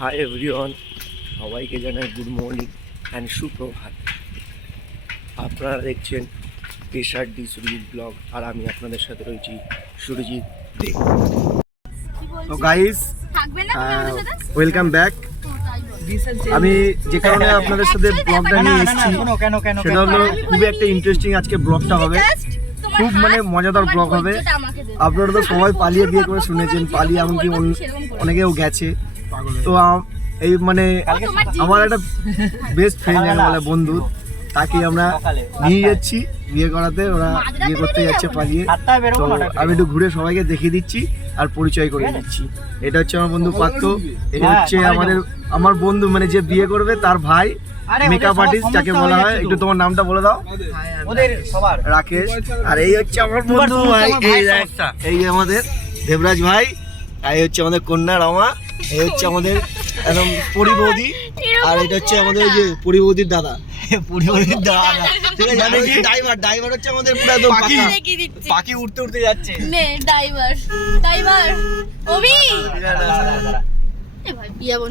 Hi everyone, সবাইকে জানাই good morning and সুপ্রভাত। আপনারা দেখছেন SRD সুরজিৎ ব্লগ, আর আমি আপনাদের সাথে রয়েছি সুরজিৎ দে। তো গাইস, ওয়েলকাম ব্যাক। আমি যে কারণে আপনাদের সাথে ব্লগটা নিয়ে এসেছি সেটা হলো খুবই একটা ইন্টারেস্টিং আজকে ব্লগটা হবে, খুব মানে মজাদার ব্লগ হবে। আপনারা তো সবাই পালিয়ে বিয়ে করে শুনেছেন, পালিয়ে এমনকি অনেকেও গেছে। তো এই মানে আমার একটা বেস্ট ফ্রেন্ড বলে বন্ধু, তাকে আমরা নিয়ে যাচ্ছি বিয়ে করাতে। ওরা বিয়ে করতে যাচ্ছে পালিয়ে, তো আমি একটু ঘুরে সবাইকে দেখিয়ে দিচ্ছি আর পরিচয় করে দিচ্ছি। এটা হচ্ছে আমার বন্ধু পার্থ, এটা হচ্ছে আমার বন্ধু মানে যে বিয়ে করবে তার ভাই, মেকআপ আর্টিস্ট যাকে বলা হয়। একটু তোমার নামটা বলে দাও। রাকেশ। আর এই হচ্ছে আমার বন্ধু ভাই, এই আমাদের দেবরাজ ভাই। আর এই হচ্ছে আমাদের কন্যা রমা। এই হচ্ছে আমাদের একদম পরি বৌদি। আর এটা হচ্ছে আমাদের ওই যে পরি বৌদির দাদা, পরিবারের দাদা। ঠিক আছে, ড্রাইভার হচ্ছে আমাদের পুরো একদম পাখি উঠতে উঠতে যাচ্ছে।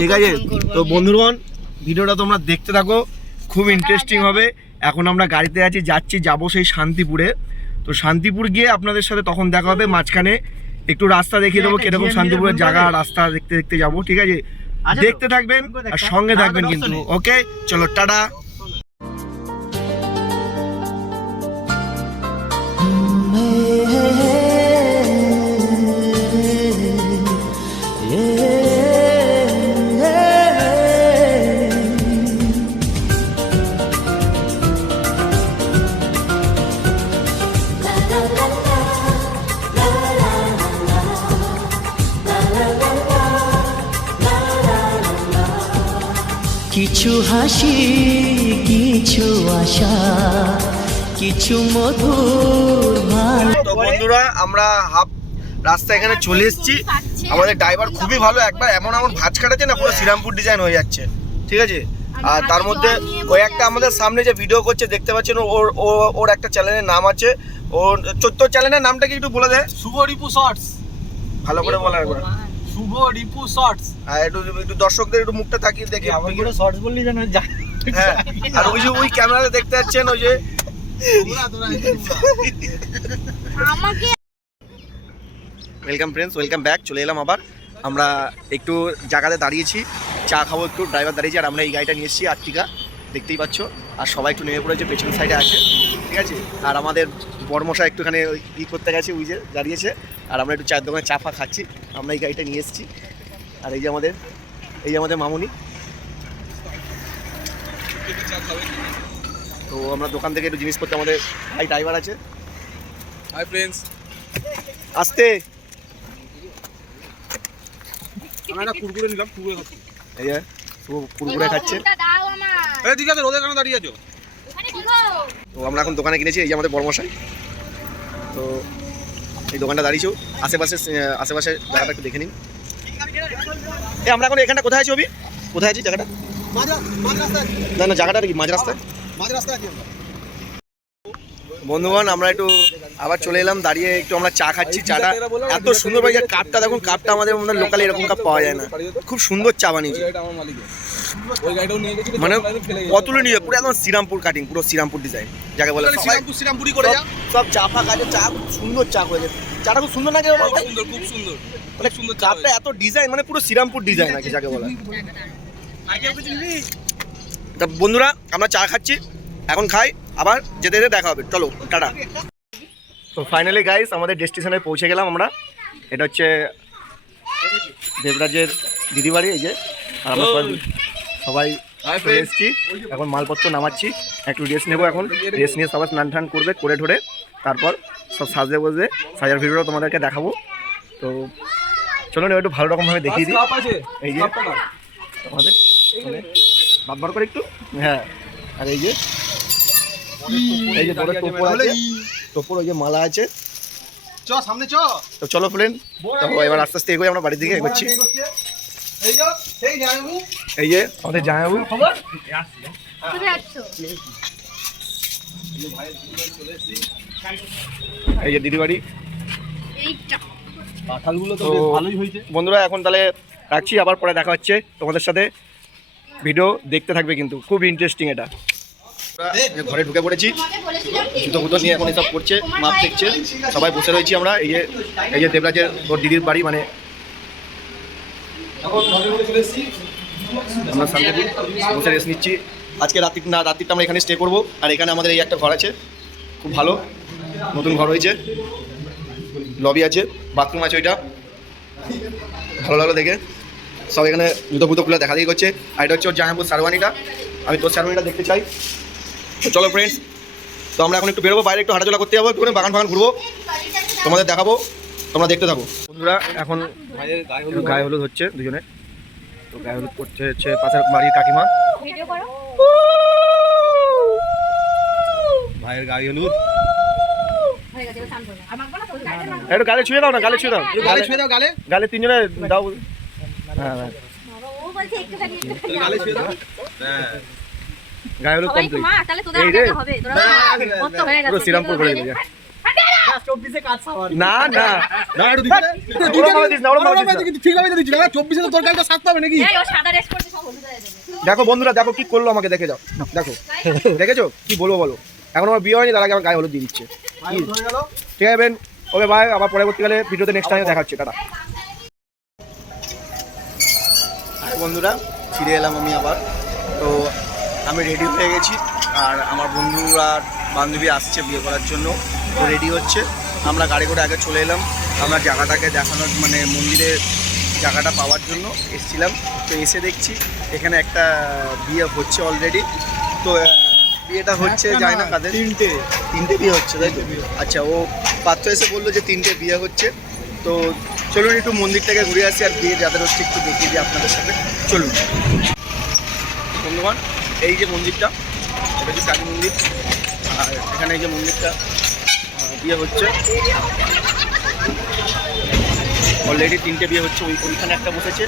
ঠিক আছে, তো বন্ধুগণ ভিডিওটা তোমরা দেখতে থাকো, খুব ইন্টারেস্টিং হবে। এখন আমরা গাড়িতে যাবো সেই শান্তিপুরে। তো শান্তিপুর গিয়ে আপনাদের সাথে তখন দেখা হবে। মাঝখানে একটু রাস্তা দেখিয়ে দেবো, কিরকম শান্তিপুরের জায়গা, রাস্তা দেখতে দেখতে যাবো। ঠিক আছে, দেখতে থাকবেন আর সঙ্গে থাকবেন কিন্তু। ওকে, চলো টাটা। কিছু হাসি, কিছু আশা, কিছু মধুর ভালো। তো বন্ধুরা, আমরা হাফ রাস্তা এখানে চলে এসেছি। আমাদের ড্রাইভার খুবই ভালো, একবার এমন ভাঁজ কাটাচ্ছে না, পুরো শ্রীরামপুর ডিজাইন হয়ে যাচ্ছে। ঠিক আছে, আর তার মধ্যে ওই একটা আমাদের সামনে যে ভিডিও করছে দেখতে পাচ্ছেন, ওর একটা চ্যানেলের নাম আছে। ওর তোর চ্যানেলের নামটা কি একটু বলে দেয়? শুভ রিপু শর্টস। ভালো করে বলা একবার। শুভ রিপু শর্টস। আর একটু দর্শকদের একটু মুখটা তাকিয়ে দেখি। আমার পুরো শর্টস বললি জানো। হ্যাঁ, আর ওই যে ওই ক্যামেরাতে দেখতে পাচ্ছেন ওই যে আমাকে ওয়েলকাম ফ্রেন্ডস, ওয়েলকাম ব্যাক। চলে এলাম আবার। আমরা একটু জায়গাতে দাঁড়িয়েছি, চা খাবো একটু। ড্রাইভার দাঁড়িয়েছি আর আমরা এই গাড়িটা নিয়ে এসেছি আর্টিকা, দেখতেই পাচ্ছ। আর সবাই একটু নেমে পড়েছে, পেছন সাইডে আছে। ঠিক আছে, আর আমাদের বড়মশা একটুখানি ই করতে গেছে, ওই যে দাঁড়িয়েছে। আর আমরা একটু চায়ের দোকানে চা ফা খাচ্ছি। আমরা এই গাড়িটা নিয়ে এসেছি। আর এই যে আমাদের মামুনি। তো আমরা দোকান থেকে একটু জিনিসপত্র, আমাদের ভাই ড্রাইভার আছে। Hi friends. আসতে আমরা কুরকুরে নিলাম, কুরকুরে খাচ্ছি। এই যে কুরকুরে খাচ্ছে। দাও আমার। এই ঠিক আছে, রোদে কেন দাঁড়িয়ে আছো? ওখানে দিগো। তো আমরা এখন দোকানে কিনেছি। এই যে আমাদের বড়মশাই। তো এই দোকানটা দাঁড়িয়েছো, আশেপাশে জায়গাটা একটু দেখে নিন। আমরা এখন এখানটা কোথায় আছি? অভি, কোথায় আছি জায়গাটা? না, জায়গাটা কি মাঝ রাস্তায়? বন্ধুগণ, আমরা একটু আবার চলে এলাম, দাঁড়িয়ে একটু আমরা চা খাচ্ছি। চাটা এত সুন্দর ভাই, কাপটা দেখুন, কাপটা আমাদের লোকালে এরকম কাপ পাওয়া যায় না। খুব সুন্দর চা বানিয়েছে, মানে অতুলনীয়, পুরো একদম শ্রীরামপুর কাটিং, পুরো শ্রীরামপুর ডিজাইন যাকে বলে। শ্রীরামপুরি করে যা সব চা ফা কাজে, চা খুব সুন্দর চা করেছে। চাটা খুব সুন্দর না? সুন্দর, খুব সুন্দর, অনেক সুন্দর। কাপটা এত ডিজাইন, মানে পুরো শ্রীরামপুর ডিজাইন আছে যাকে বলে। তা বন্ধুরা, আমরা চা খাচ্ছি, এখন খাই, আবার যেতে যেতে দেখা হবে। চলো টাটা। তো ফাইনালি গাইস, আমাদের ডেস্টিনেশনে পৌঁছে গেলাম আমরা। এটা হচ্ছে দেবরাজের দিদি বাড়ি। এই যে, আর আমরা সবাই চলে এসেছি। এখন মালপত্র নামাচ্ছি, একটু রেস্ট নেবো। এখন রেস্ট নিয়ে সবাই স্নান টান করবে, করে ঠোরে তারপর সব সাজতে বসবে। সাজার ভিডিওটা তোমাদেরকে দেখাবো। তো চলো না, একটু ভালো রকমভাবে দেখিয়ে দিই। এই যে আমাদের বাদ বার করে একটু, হ্যাঁ। আর এই যে বড় টোপর আছে, টোপর ওই যে মালা আছে। সামনে চ। তো চলো ফ্রেন্ড, তো এবার আস্তে আস্তে এগোই, আমরা বাড়ির দিকে এগোচ্ছি। এই যে আমাদের জামাইবাবু। এই যে দিদি বাড়ি। কাঁঠালগুলো তো ভালোই হয়েছে। বন্ধুরা, এখন তাহলে রাখছি, আবার পরে দেখা হচ্ছে তোমাদের সাথে। ভিডিও দেখতে থাকবে কিন্তু, খুব ইন্টারেস্টিং এটা। ঘরে ঢুকে পড়েছি, জুতো ফুতো নিয়ে এখন এসব করছে, মাপ দেখছে, সবাই বসে রয়েছি আমরা। এই যে দেবরাজের ওর দিদির বাড়ি, মানে আমরা শান্তিপুর বসে রেস্ট নিচ্ছি। আজকে রাত্রিটা আমরা এখানে স্টে করবো। আর এখানে আমাদের এই একটা ঘর আছে, খুব ভালো নতুন ঘর হয়েছে, লবি আছে, বাথরুম আছে, ওইটা ভালো লাগলো দেখে। সব এখানে জুতো ফুতো খুলে দেখা দেখি করছে। আর এটা হচ্ছে ওর জাহাঙ্গীর শারওয়ানিটা, আমি তোর শারওয়ানিটা দেখতে চাই। তো চলো ফ্রেন্ডস, তো আমরা এখন একটু বেরোবো বাইরে, একটু হাঁটাচলা করতে যাবো, একটু বাগান ফাগান ঘুরবো, তোমাদের দেখাবো, তোমরা দেখতে থাকো। বন্ধুরা এখন গায়ে হলুদ হচ্ছে দুজনে, তো গায়ে হলুদ করছে হচ্ছে পাশের বাড়ির কাকিমা। ভিডিও করো। ভাইয়ের গায়ে হলুদ। হয়ে গেছে, এবার শান্ত হও। আর মাখবো না তো? একটু গালে ছুঁয়ে দাও না, গালে ছুঁয়ে দাও, গালে ছুঁয়ে দাও, গালে গালে তিনজনে দাও। হ্যাঁ হ্যাঁ, বাবা, ও বলছে একটুখানি একটুখানি। গালে ছুঁয়ে দাও। হ্যাঁ, গায়ে হলুদ সবাই একটু কমপ্লিট, মা, তাহলে তোদের এই আগে রে। একটা হবে। তোরা কত হয়ে গেছে। পুরো শ্রীরামপুর করে দিল। না না না একটু দিতে ওরম ভাবে দিস না, ওরম ভাবে দিস না। কিন্তু ঠিক ভাবে দিচ্ছি না, 24 এ তো তোর গাড়িটা সারতে হবে নাকি? এই ও সাদা ড্রেস পরতে সব হলুদ হয়ে যাবে। দেখো বন্ধুরা, দেখো কি করলো আমাকে, দেখে যাও, দেখো দেখেছো কি বলবো বলো। এখন আমার বিয়ে হয়নি, তার আগে আমার গায়ে হলুদ দিয়ে দিচ্ছে। হয়ে গেল। ঠিক আছে বেন, ওকে বাই, আবার পরবর্তীকালে ভিডিওতে নেক্সট টাইমে দেখা হচ্ছে, টাটা। বন্ধুরা ফিরে এলাম আমি আবার। তো আমি রেডি হয়ে গেছি, আর আমার বন্ধুরা বান্ধবী আসছে বিয়ে করার জন্য, তো রেডি হচ্ছে। আমরা গাড়ি করে আগে চলে এলাম, আমরা জায়গাটাকে দেখানোর, মানে মন্দিরের জায়গাটা পাওয়ার জন্য এসেছিলাম। তো এসে দেখছি এখানে একটা বিয়ে হচ্ছে অলরেডি। তো বিয়েটা হচ্ছে যায় না কাদের, তিনটে বিয়ে হচ্ছে, তাই তো? আচ্ছা, ও পাত্র এসে বললো যে 3টে বিয়ে হচ্ছে। তো চলুন একটু মন্দিরটাকে ঘুরে আসি, আর বিয়ে যাদের হচ্ছে একটু দেখিয়ে দিই আপনাদের সাথে, চলুন। বন্ধুগণ, এই যে মন্দিরটা, এটা হচ্ছে কালী মন্দির, আর এখানে এই যে মন্দিরটা বিয়ে হচ্ছে অলরেডি, 3টে বিয়ে হচ্ছে। ওইখানে একটা বসেছে,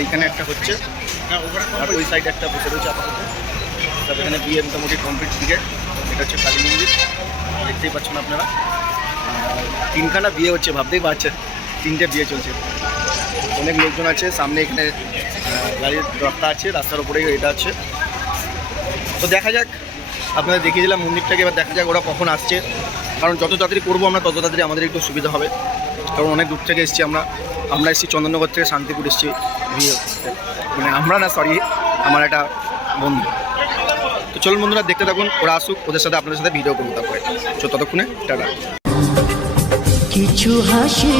এইখানে একটা হচ্ছে, আর ওই সাইডে একটা বসে রয়েছে আপাতত। তবে এখানে বিয়ে মোটামুটি কমপ্লিট দিকে। এটা হচ্ছে কালী মন্দির, দেখতেই পাচ্ছেন আপনারা। 3খানা বিয়ে হচ্ছে, ভাবতেই পারছেন 3টে বিয়ে চলছে। অনেক লোকজন আছে সামনে, এখানে গাড়ির রাস্তা আছে, রাস্তার উপরেই এটা আছে। তো দেখা যাক, আপনারা দেখিয়ে দিলাম মন্দিরটাকে, এবার দেখা যাক ওরা কখন আসছে। কারণ যত তাড়াতাড়ি করবো আমরা, তত তাড়াতাড়ি আমাদের একটু সুবিধা হবে। কারণ অনেক দূর থেকে এসেছি আমরা এসেছি চন্দননগর থেকে, শান্তিপুর এসেছি বিয়ে, মানে আমরা না, সরি, আমার একটা বন্ধু। তো চলুন বন্ধুরা, দেখতে থাকুন, ওরা আসুক, ওদের সাথে আপনাদের সাথে ভিডিও করবো তারপরে। তো ততক্ষণে টাটা। কিছু হাসি,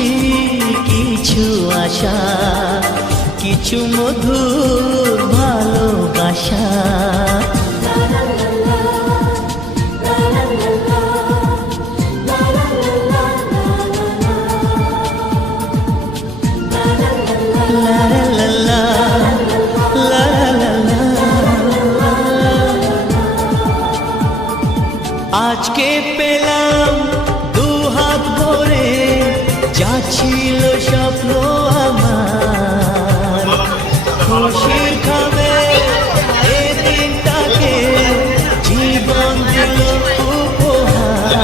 কিছু আশা, কিছু মধুর ভালোবাসা। লা লা লা লা, লা লা লা লা। আজকে পেলাম দুহাত ভরে, যা ছিল স্বপ্ন আমার, খুশির খাবে এই দিনটাকে, জীবন দিল উপহার।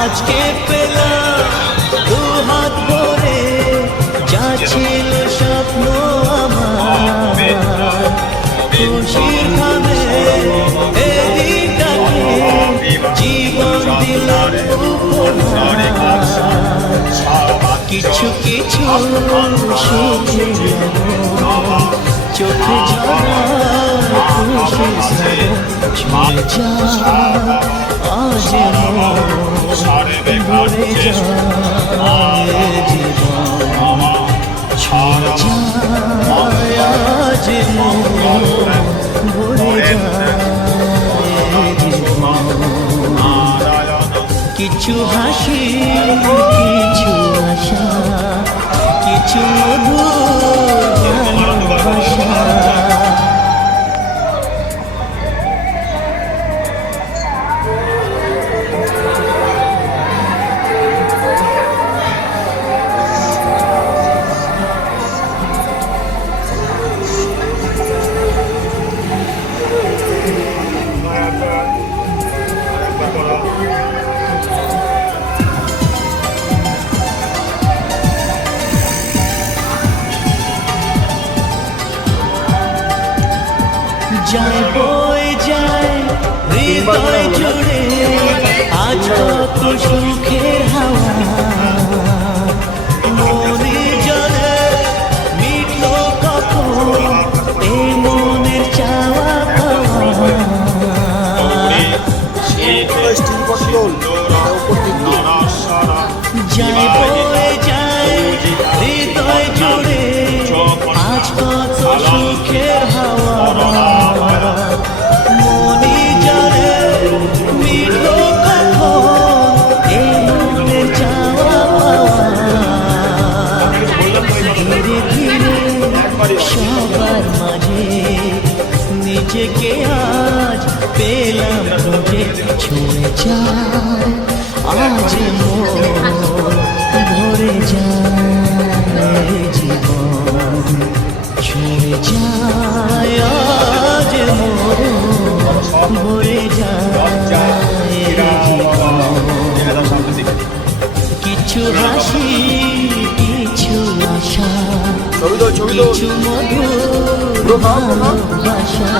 আজকে পেলাম দুহাত ভরে, যা ছিল স্বপ্ন আমার, খুশির খাবে এই দিনটাকে, জীবন দিল উপহার। কিছু কিছু সুখে চোখে ঝরা খুশি ছুঁয়ে যা, আজ ভরে যায় জীবন, ছুঁয়ে যায় আজ ভরে যায় জীবন। কিছু হাসি, কিছু আশা, কিছু মধুর ভালোবাসা। যায় বয়ে যায় হৃদয় জুড়ে আজ কত সুখের হাওয়া মনে জলে মিটলো কখন এই মনের চাওয়া পাওয়া যায় বয়ে যায় হৃদয় জুড়ে আজ কত সুখের হাওয়া মনে জলে মিটলো কখন এই মনের চাওয়া ধীরে ধীরে সবার মাঝে নিজেকে আজ পেলাম খুঁজে ছুঁয়ে যায় আজ মন ভরে যায় জীবন ছুঁয়ে যায় আজ মন ভরে যায় জীবন কিছু হাসি কিছু আশা কিছু মধুর ভালোবাসা